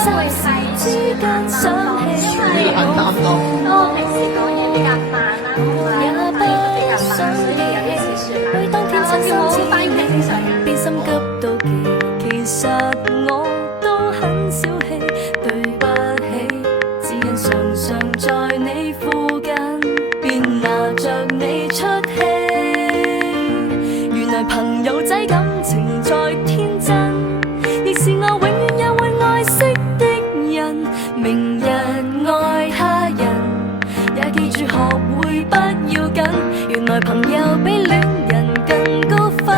霎時之間想起我，平時講嘢比較慢啦，也不想記起，每當天親心似你，便心急到極。其實我都很小氣，對不起，只因常常在你附近，便拿着你出氣。原來朋友仔感情再天真，亦是我永遠也會愛惜的人。明日愛他人，也記住學會不要緊。原來朋友比戀人更高分，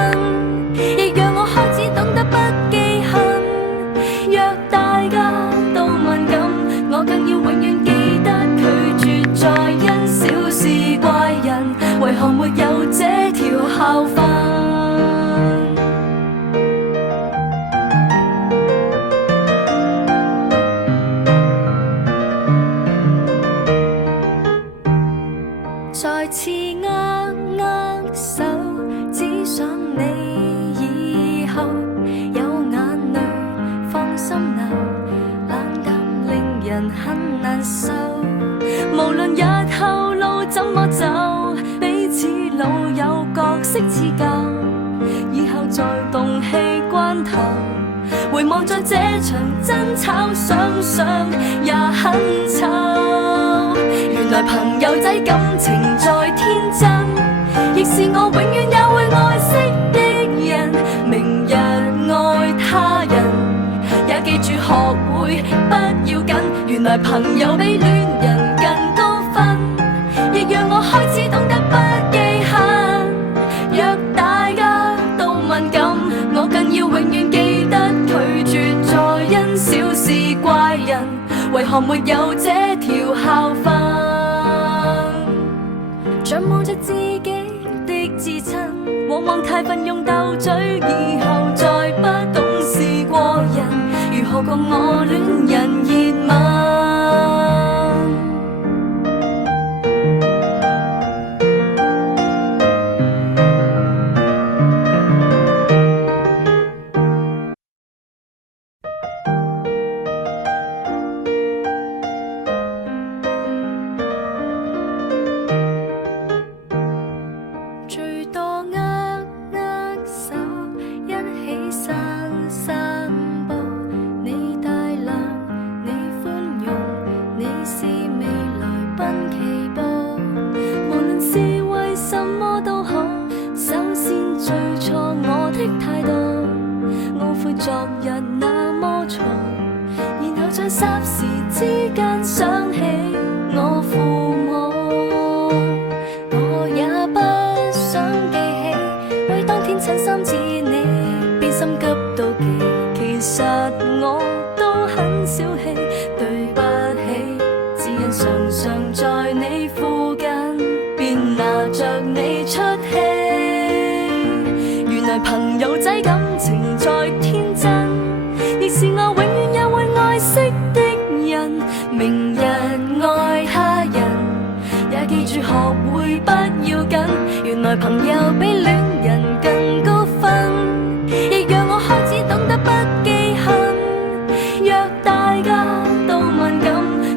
亦讓我開始懂得不記恨。若大家都敏感，我更要永遠記得拒絕再因小事怪人。為何沒有這條校訓？再次握手，只想你以後有眼淚放心流，冷淡令人很難受。無論日後路怎麼走，彼此老友角色似舊，以後在動氣關頭，回望在這場爭吵，想想也很醜。原來朋友仔感情再天真，亦是我永遠也會愛惜的人。明日愛他人，也記住學會不要緊。原來朋友比戀人更高分，亦讓我開始懂得不記恨。若大家都敏感，我更要永遠記得拒絕再因小事怪人。為何沒有這條校訓？仰望着自己的至親，往往太奮勇鬥嘴，以後再不懂事過人。如何共我戀人熱吻？最多握手，一起散散步。你大量，你寬容，你是未來奔奇步。無論是為什麼都好，首先最錯我的態度，懊悔昨日那麼嘈，然後在霎時之間想起我父母。我也不想記起，為當天親心似你，便心急到極。其實我都很小氣，對不起，只因常常在你附近，便拿着你出氣。原來朋友仔感情再天真，亦是我永遠也會愛惜的人。明日愛他人，也記住學會不要緊。原來朋友比戀人更高分，亦讓我開始懂得不記恨。若大家都敏感，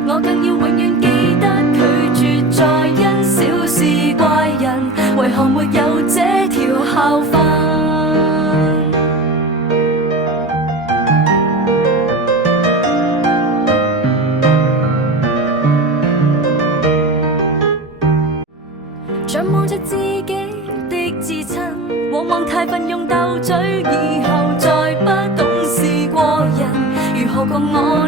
我更要永遠記得拒絕再因小事怪人。為何沒有這條校訓？仰望着自己的至親，往往太奮勇鬥嘴，以後再不懂事過人。如何共我